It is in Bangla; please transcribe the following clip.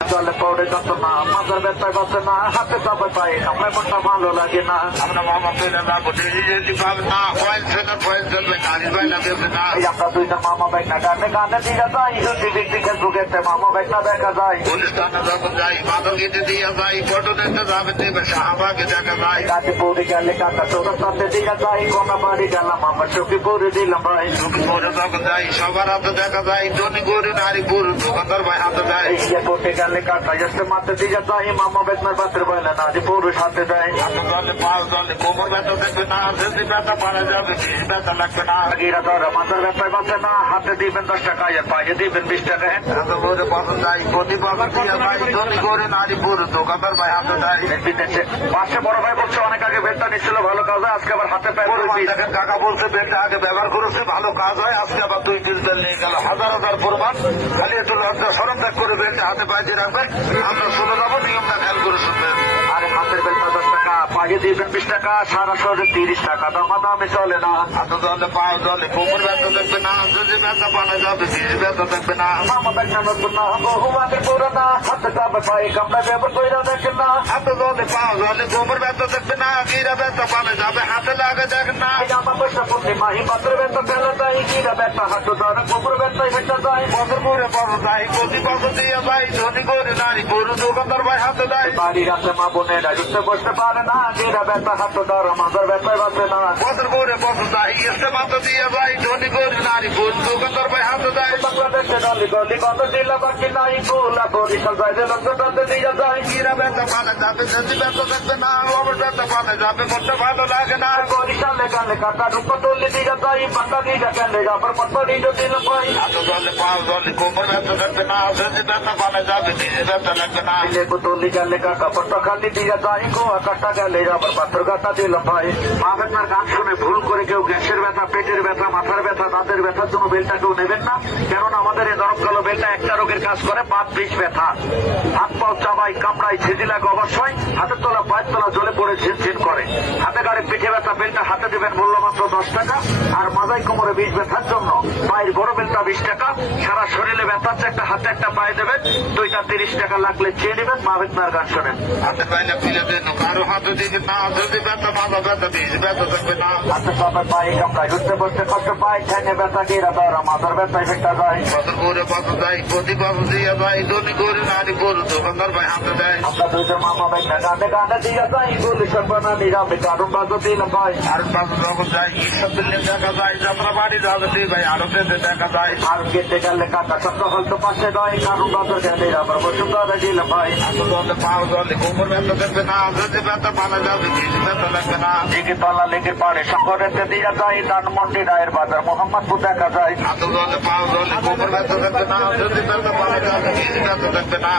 চলে পড়ে যত না মাথার ব্যথায় বাঁচে না হাতে চাপে পাই আমার মনটা ভালো লাগে না। আমরা মামা পেলে না বুঝে পাবে না আমরা দুইটা মামা বাইক না গানে গানে দিয়ে যাই হিন্দি ব্যক্তি ফেসবুকেতে মামা বাইক না দেখা যায়। অনুষ্ঠানে যখন যাই মাদক গেতে দিয়ে যাই ফটো দেখতে যাবে দেবে শাহবাগে দেখা যায়। গাজীপুরে গেলে কাকা চৌরাস্তাতে দিয়ে যাই কোনা বাড়ি গেলাম আমার সখীপুরে দিলাম ভাই। সখীপুরে যখন যাই সবার হাতে দেখা যায় ধনী গরু নারী পুরুষ দোকানদার ভাই হাতে যায়। এয়ারপোর্টে গেলে কাকা এসে মাতে দিয়ে যাই মামা বেতনার বাতের বলে নারী পুরুষ হাতে দেয়। হাতে জলে পাও জলে কোমর ব্যথা দেখবে না যদি ব্যথা পারা যাবে বেশি ব্যথা লাগবে না। গিরা ধরে মাথার ব্যথায় বাঁচে না হাতে দিবেন 10 টাকা আর পায়ে দিবেন 20 টাকা। এত করে পছন্দ যাই প্রতি বছর দিয়ে ভাই ধনী গরু নারী পুরুষ দোকানদার ভাই হাতে যায়। বিদেশে পাশে বড় ভাই বলছে অনেক আগে বেতন নিচ্ছিল ভালো কাজ হয় আজকে আবার হাতে পায়ে দেখেন কাকা বলছে বেলটা আগে ব্যবহার করেছে ভালো কাজ হয় আজকে আবার 2 ডিজিটাল নিয়ে গেল হাজার হাজার প্রমাণ। খালি একটু লজ্জা সরম ত্যাগ করে বেলটা হাতে পায়ে দিয়ে রাখবেন আমরা শুনে যাবো নিয়মটা খেয়াল করে শুনবেন। আরে হাতের বেলটা 10 টাকা পায়ে দিবেন 20 টাকা সারা শহরে 30 টাকা দামাদামি চলে না। হাতে জলে পাও জলে কোমর ব্যথা দেখবে না যদি ব্যথা পানা যাবে বেশি ব্যথা দেখবে না। মামা বেতনা নতুন না বহু আগে পুরানা হাতে চাপে পায়ে কামড়া দেবো কইরা দেখেন না। হাতে জলে পাও জলে কোমর ব্যথা দেখবে না গিরা ব্যথা পানা যাবে হাতে লাগে দেখেন না। আমার পয়সা পূর্ণিমা হিমাত্র ব্যথা ফেলে যায় গিরা ব্যথা হাঁটু ধরে কোমর ব্যথায় ফেটে যায়। বছর ঘুরে বছর যাই প্রতি বছর দিয়ে যাই ধনী করে নারী গরু দোকানদার ভাই হাতে দেয়। বাড়ির আছে মা বোনেরা উঠতে বসতে পারে না গিরা ব্যথা হাঁটু ধরে মাথার ব্যথায় বাঁচে না। বছর ঘুরে বছর যাই এসে মাথা দিয়ে যাই ধনী করে নারী গরু দোকানদার ভাই হাতে দেয়। বাংলাদেশে গলি গলি কত দিলা বাকি নাই গোলা বরিশাল যায় লোকটাতে দিয়ে যায়। গিরা ব্যথা পানা যাবে যদি ব্যথা দেখবে না অবর ব্যথা পানা যাবে করতে ভালো লাগে না। বরিশালে গালে কাটা রূপ তুলে দিয়ে যায় পাতা দিয়ে গেলে আবার পাতা দিয়ে দিল ভাই। হাতে জলে পাও জলে কোমর ব্যথা দেখবে না যদি ব্যথা পানা যাবে বেশি ব্যথা লাগবে না। লেবু তুলি গেলে কাকা পট্টা খালি দিয়ে যায় গোয়া কাটা গেলে আবার পাথর কাটা দিল ভাই। মা বেতনার গান শুনে ভুল করে কেউ গ্যাসের ব্যথা পেটের ব্যথা মাথার ব্যথা দাঁতের ব্যথার জন্য বেলটা কেউ নেবেন না। কেননা আমাদের এই নরম কালো বেলটা একটা রোগের কাজ করে বাত বিষ ব্যথা হাত পাও চাবাই কামড়াই ছিজি লাগে অবশ্যই হাতের তলা পায়ের তলা জ্বলে পড়ে ঝিনঝিন করে। হাতে গাড়ি পিঠে ব্যথা বেলটা হাতে দেবেন মূল্য মাত্র 10 টাকা আর মাথায় কোমরে বিষ ব্যথার জন্য পায়ের বড় বেলটা 20 টাকা। সারা শরীরে ব্যথা আছে একটা হাতে একটা পায়ে দেবেন দুইটা 30 টাকা লাগলে চেয়ে নেবেন। মা বেতনার গান শোনেন। হাতে পাইলে পিলে দেন কারো হাতে দিকে না যদি ব্যথা মাথা ব্যথা বেশি ব্যথা দেখবে না। হাতে সবাই পায়ে কামড়ায় উঠতে বসতে কষ্ট পায় ঠ্যাঙে ব্যথা গিরা ধরা মাথার ব্যথায় ফেটা যায়। বছর ঘুরে বছর যাই প্রতি বছর দিয়ে যাই ধনী করে নারী গরু দোকানদার ভাই হাতে দেয়। আমরা দুইটা মামা ভাই না গানে গানে দিয়ে যাই গুলি সর্বনা নিরামে কারণ বাজো দিলাম ভাই। আর পাশে যখন যাই ঈর্ষা দিল্লি দেখা যায় যাত্রা বাড়ি যাবে ভাই আরো যেতে দেখা যায়। আর কেটে গেলে কাকা সব হয়তো পাশে নয় কারণ বাজো গেলে আবার বসুন্ধরা দিলাম ভাই। হাতে জলে পাও জলে কোমর ব্যথা দেখবে না যদি ব্যথা পানা যাবে বেশি ব্যথা লাগবে না। দিকে তলা লেগে পাড়ে শহরেতে দিয়ে যায় ধানমন্ডি রায়ের বাজার মোহাম্মদপুর দেখা যায়। হাতে জলে পাও জলে কোমর ব্যথা দেখবে না যদি ব্যথা পানা যাবে বেশি ব্যথা দেখবে না।